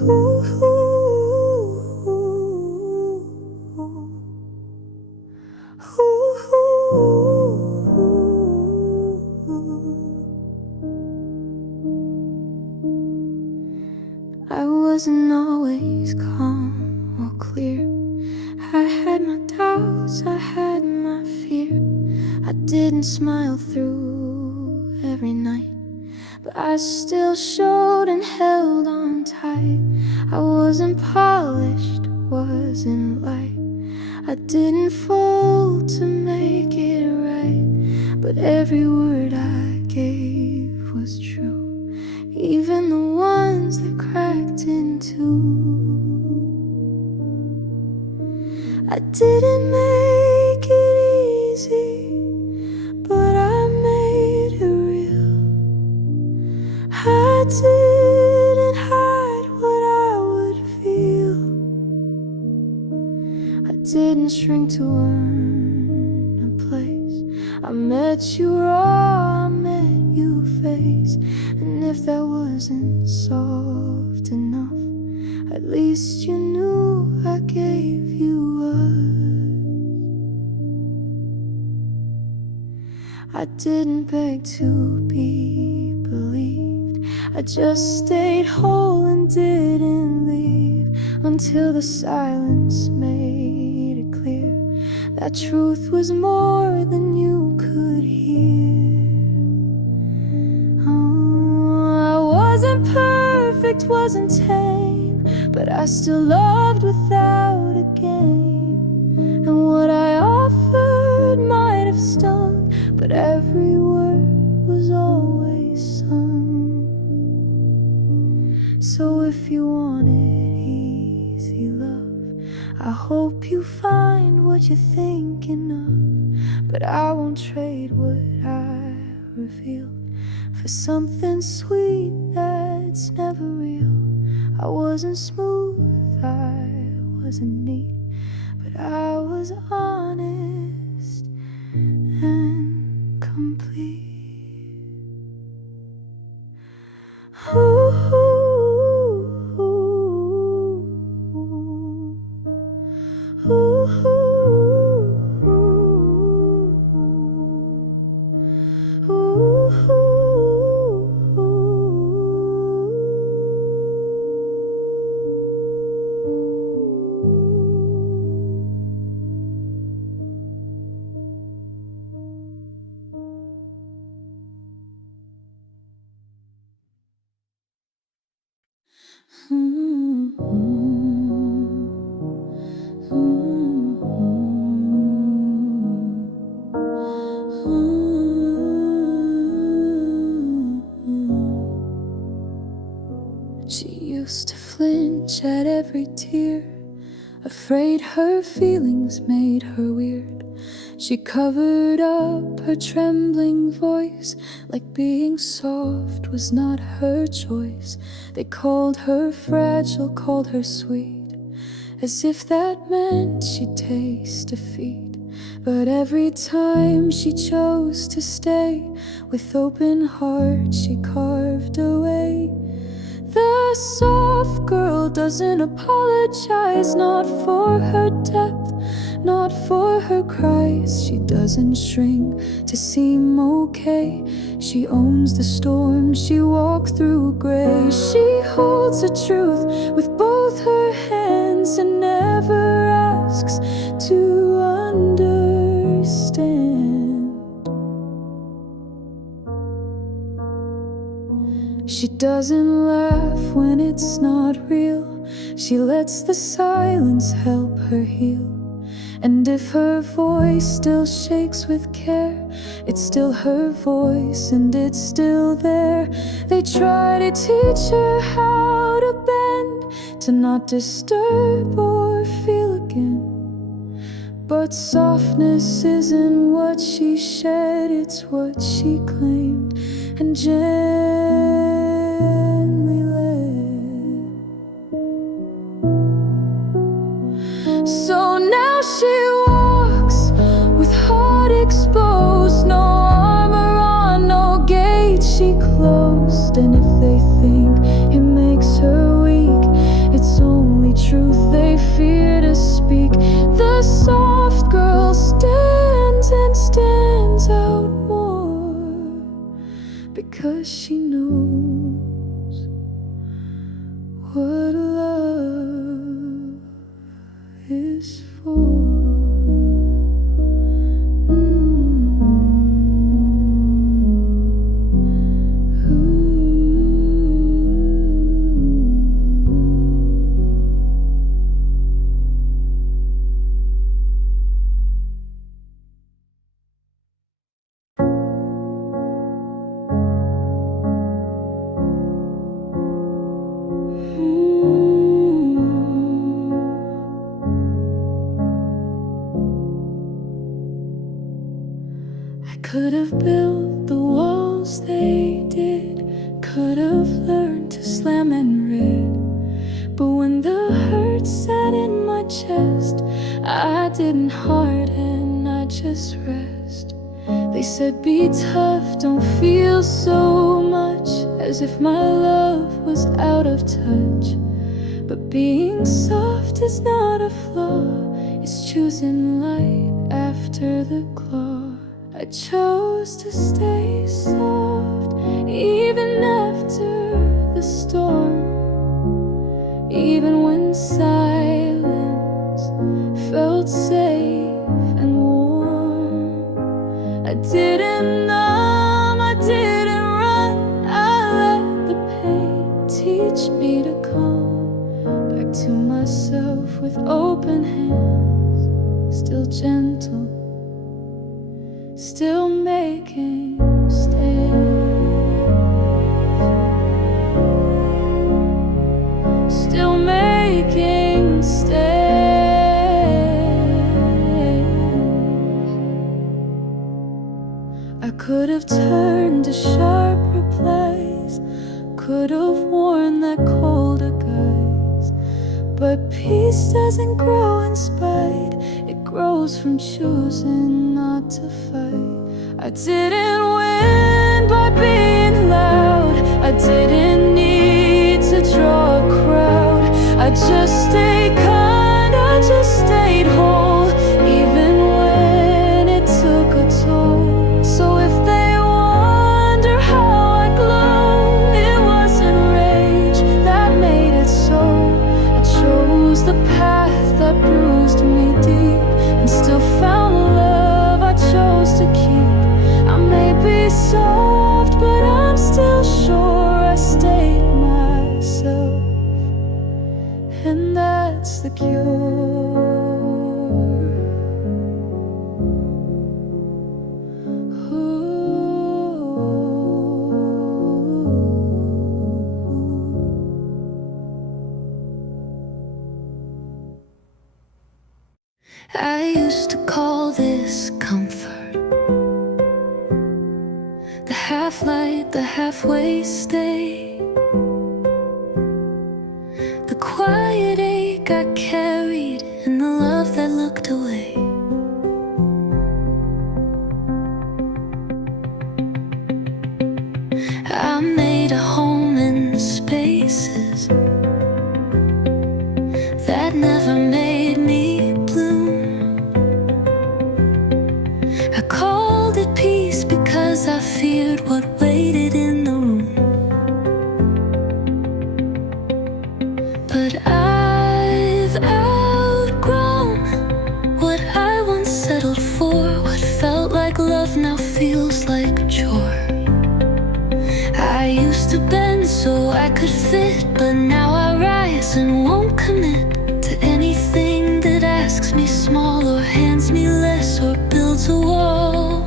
Ooh, I wasn't always calm or clear. I had my doubts, I had my fear. I didn't smile through every night, but I still showed and held on tight. I wasn't polished, wasn't light. I didn't fold to make it right, but every word I gave was true, even the ones that cracked in two. I didn't make it easy, but I made it real. I didn't hide what I would feel. I didn't shrink to earn a place. I met you raw, I met you face. And if that wasn't soft enough, at least you knew I gave you us. I didn't beg to be believed. I just stayed whole and didn't leave until the silence made it clear that truth was more than you could hear. Oh, I wasn't perfect, wasn't tame, but I still loved without a game. And what I offered might have stung, but every word was always sung. So if you wanted easy love, I hope you find what you're thinking of. But I won't trade what I revealed for something sweet that's never real. I wasn't smooth, I wasn't neat, but I was honest and complete. Ooh, She used to flinch at every tear, afraid her feelings made her weird. She covered up her trembling voice, like being soft was not her choice. They called her fragile, called her sweet, as if that meant she'd taste defeat. But every time she chose to stay, with open heart she carved away. The soft girl doesn't apologize, not for her depth, not for her cries. She doesn't shrink to seem okay. She owns the storm, she walks through gray. She holds the truth with both her hands and never asks to understand. She doesn't laugh when it's not real. She lets the silence help her heal. And if her voice still shakes with care, it's still her voice and it's still there. They try to teach her how to bend, to not disturb or feel again. But softness isn't what she shed, it's what she claimed and gently led. So now she walks with heart exposed, no armor on, no gate she closed. And if they think it makes her weak, 'cause she knows what love is for. Could have built the walls they did, could have learned to slam and read, but when the hurt sat in my chest, I didn't harden, I just rest. They said be tough, don't feel so much, as if my love was out of touch. But being soft is not a flaw, it's choosing light after the claw. I chose to stay soft, even after the storm, even when silence felt safe and warm. I didn't numb, I didn't run, I let the pain teach me to come back to myself with open hands, still gentle, still making stays, still making stays. I could have turned to sharp replies, could have worn that colder guise, but peace doesn't grow in spite, it grows from choosing not to fight. I didn't win by being loud, I didn't need to draw a crowd. I just stayed kind, I just stayed whole, even when it took a toll. So if they wonder how I glow, it wasn't rage that made it so. I chose the path that bruised me deep, and still found love I chose to keep. I may be soft, but I'm still sure I stayed myself, and that's the cure. I used to call this comfort, the half light, the halfway stay, the quiet ache I carried, and the love that looked away. I made a home in spaces that never made me bloom. I called it peace because I feared what waited in the room. But I've outgrown what I once settled for. What felt like love now feels like a chore. I used to bend so I could fit, but now I rise and won't commit to anything that asks me small, or hands me less, or builds a wall.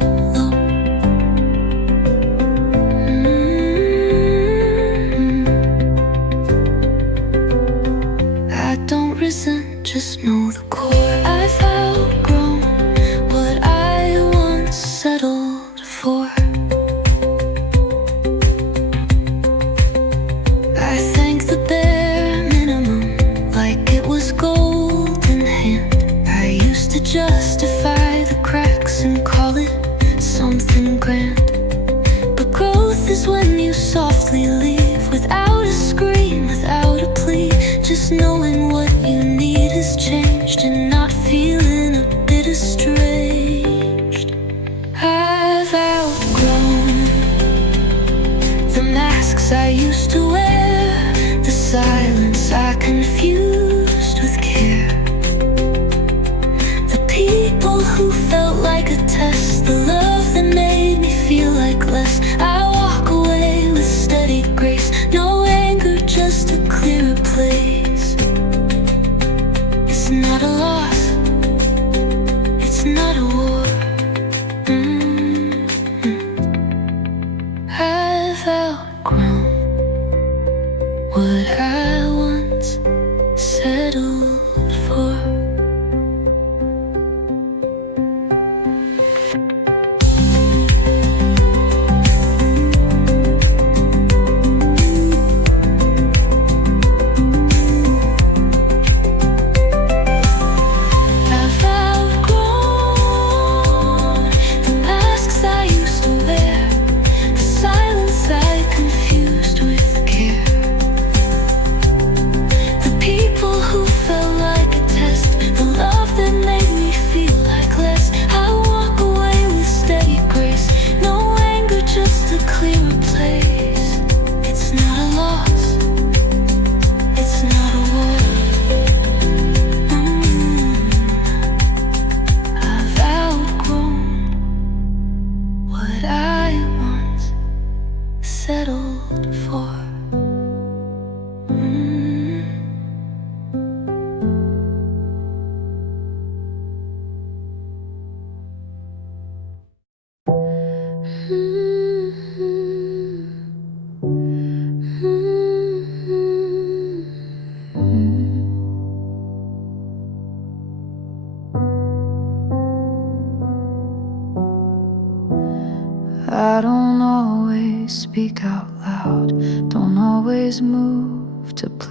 I don't resent, just know the core. I've outgrown what I once settled for. I thank the bare minimum like it was gold in hand. I used to justify the cracks and call it something grand. But growth is when you softly leave, without a scream, without a plea, just knowing what you need has changed and not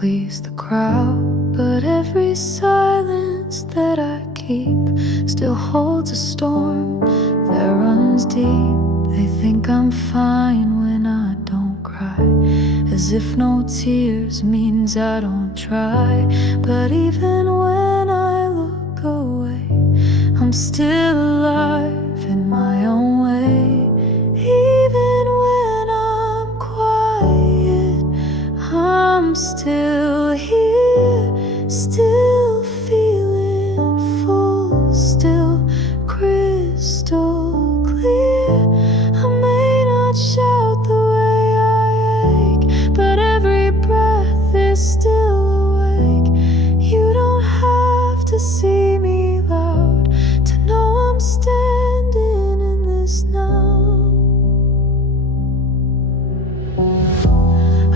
please the crowd, but every silence that I keep still holds a storm that runs deep. They think I'm fine when I don't cry, as if no tears means I don't try. But even when I look away, I'm still alive in my own way. Even when I'm quiet, I'm still here, still feeling full, still crystal clear. I may not shout the way I ache, but every breath is still awake. You don't have to see me loud to know I'm standing in this now.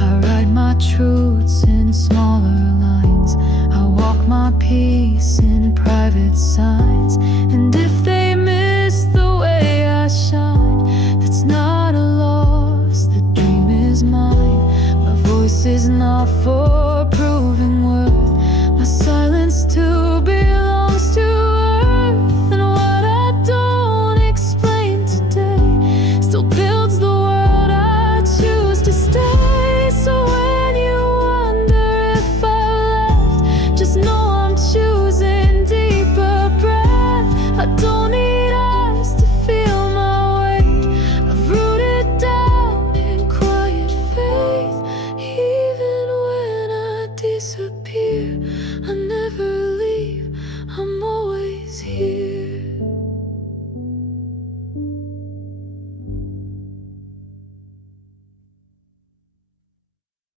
I write my truths in smaller lines, I walk my peace in private signs. And if they miss the way I shine, that's not a loss, the dream is mine. My voice is not for proving worth, my silence too belongs to earth. And what I don't explain today still builds the world I choose to stay. So when you wonder if I left, just know I'm choosing deeper breath. I don't need eyes to feel my weight, I've rooted down in quiet faith. Even when I disappear, I